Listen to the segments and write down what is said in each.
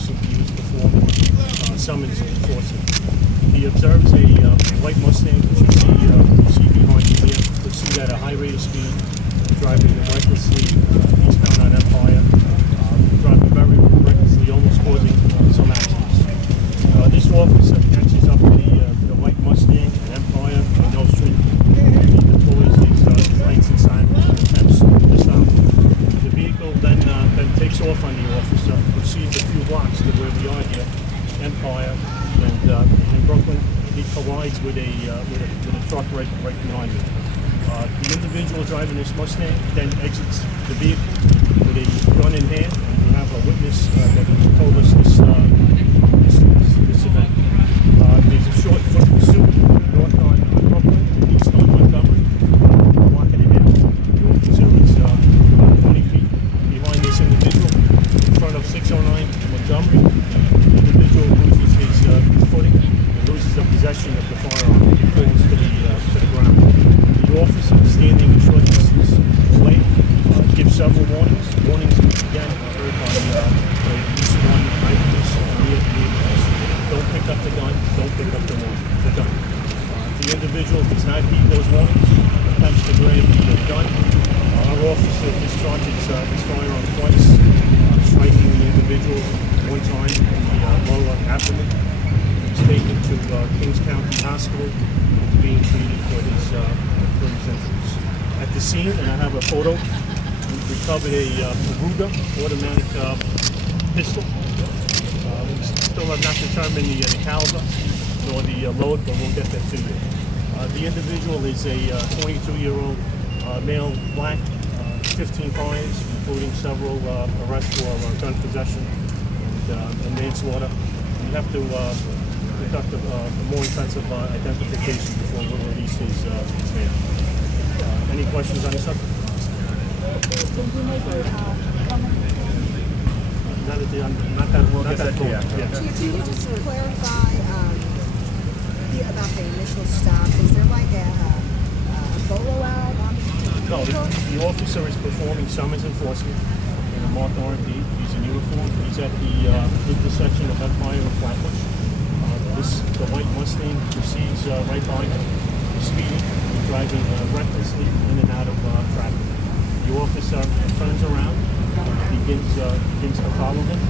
officer. He was performing summons enforcement. He observes a white Mustang, which you see behind you here, pursued at a high rate of speed, driving recklessly eastbound on Empire, driving very recklessly, almost causing some accidents. This officer catches up to the white Mustang at Empire on No Street. He deploys his lights and sirens and attempts to stop. The vehicle then takes off on the officer, proceeds a few blocks to where we are here, Empire, and in Brooklyn. He collides with a truck right behind him. The individual driving this Mustang then exits the vehicle with a gun in hand, and we have a witness that told us this event. There's a short foot pursuit north on Brooklyn, east on Montgomery, blocking it down. The officer is about 20 feet behind this individual in front of 609 Montgomery. The individual loses his footing and loses the possession of the firearm. He falls to the ground. The officer, standing a short distance away, gives several warnings. Warnings again heard by at least one eyewitness near the vehicle. Don't pick up the gun. Don't pick up the gun. The individual does not heed those warnings. Attempts to grab the gun. Our officer discharges his firearm twice, striking the individual one time in the lower abdomen. He's taken to Kings County Hospital. He's being treated for his injuries. At the scene, and I have a photo, we recovered a Ruger automatic pistol. We still have not determined the caliber nor the load, but we'll get that to you. The individual is a 22-year-old male, black, 15 fines, including several arrests for gun possession and manslaughter. We have to conduct a more intensive identification before we release his name. Any questions on the subject? Can you just clarify about the initial stop? Is there like a bolo out on the No, vehicle? the officer is performing summons enforcement in a marked R&D. He's in uniform. He's at the intersection of Empire and Flatbush. The white Mustang proceeds right by him, speeding, driving recklessly in and out of traffic. The officer turns around, begins to follow him,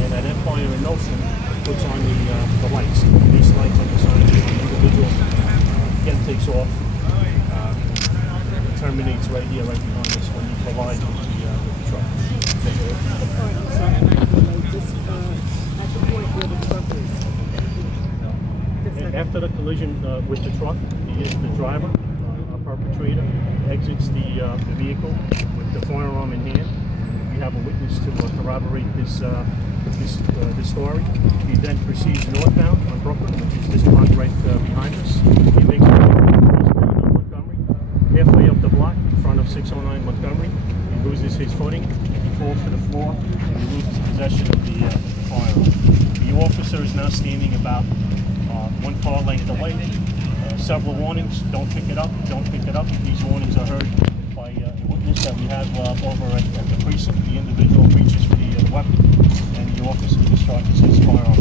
and at Empire and Notion puts on the lights. These lights on the side of the individual again takes off, terminates right here, right behind us when he collides with the truck. After the collision with the truck, the driver, our perpetrator, exits the vehicle with the firearm in hand. We have a witness to corroborate this story. He then proceeds northbound on Brooklyn, which is this block right behind us. He makes it on Montgomery. Halfway up the block, in front of 609 Montgomery, he loses his footing. He falls to the floor, and he loses possession of the firearm. The officer is now standing about one car length away. Several warnings, don't pick it up, don't pick it up. These warnings are heard by a witness that we have over at the precinct. The individual reaches for the weapon, and the officer discharges his firearm.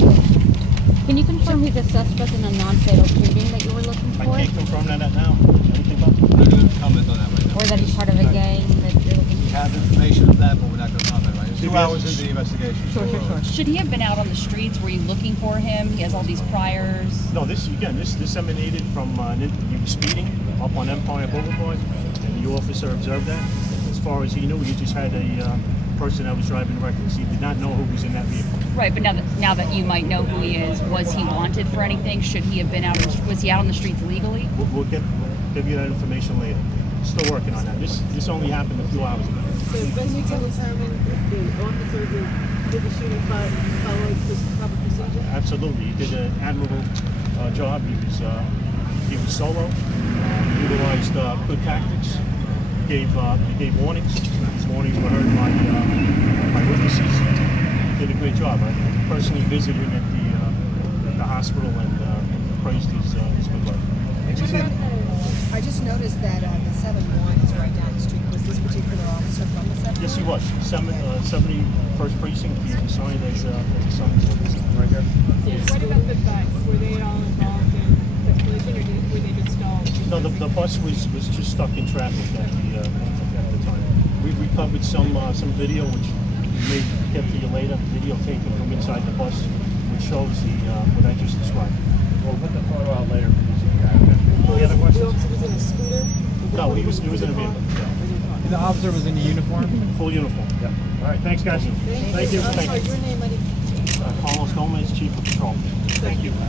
Can you confirm he's a suspect in a non-fatal shooting that you were looking for? I can't confirm that now. Anything about that? We're not going to comment on that right now. Or that he's part of a gang that you're looking We for? have information of that, but we're not going to comment right now. 2 hours into the investigation. Sure. Should he have been out on the streets? Were you looking for him? He has all these priors. No, this emanated from he was speeding up on Empire Boulevard, and the officer observed that. As far as he knew, he just had a person that was driving reckless. He did not know who was in that vehicle. Right, but now that you might know who he is, was he wanted for anything? Should he have been out? Was he out on the streets legally? We'll give you that information later. Still working on that. This only happened a few hours ago. So is Bessie determined if the officer who did the shooting followed this proper procedure? Absolutely, he did an admirable job. He was solo. Utilized good tactics. He gave warnings. These warnings were heard by witnesses. He did a great job. I personally visited him at the hospital and praised his good work. I just noticed that the 7-1 is right down the street. Was this particular officer from the 70th? Yes, he was. 71st Precinct. He was assigned as a summons officer. Right here. What about the bus? Were they all involved in the collision, or were they just stalled? No, the bus was just stuck in traffic at the time. We recovered some video, which we may get to you later, videotaping from inside the bus, which shows what I just described. We'll put the photo out later. Any other The questions? officer was in a scooter? No, he was in a vehicle. The officer was in uniform? Full uniform. Yeah. All right, thanks guys. Thank you. I'm Thank sorry, you. your name, buddy? Carlos Gomez, Chief of Patrol. Thank you.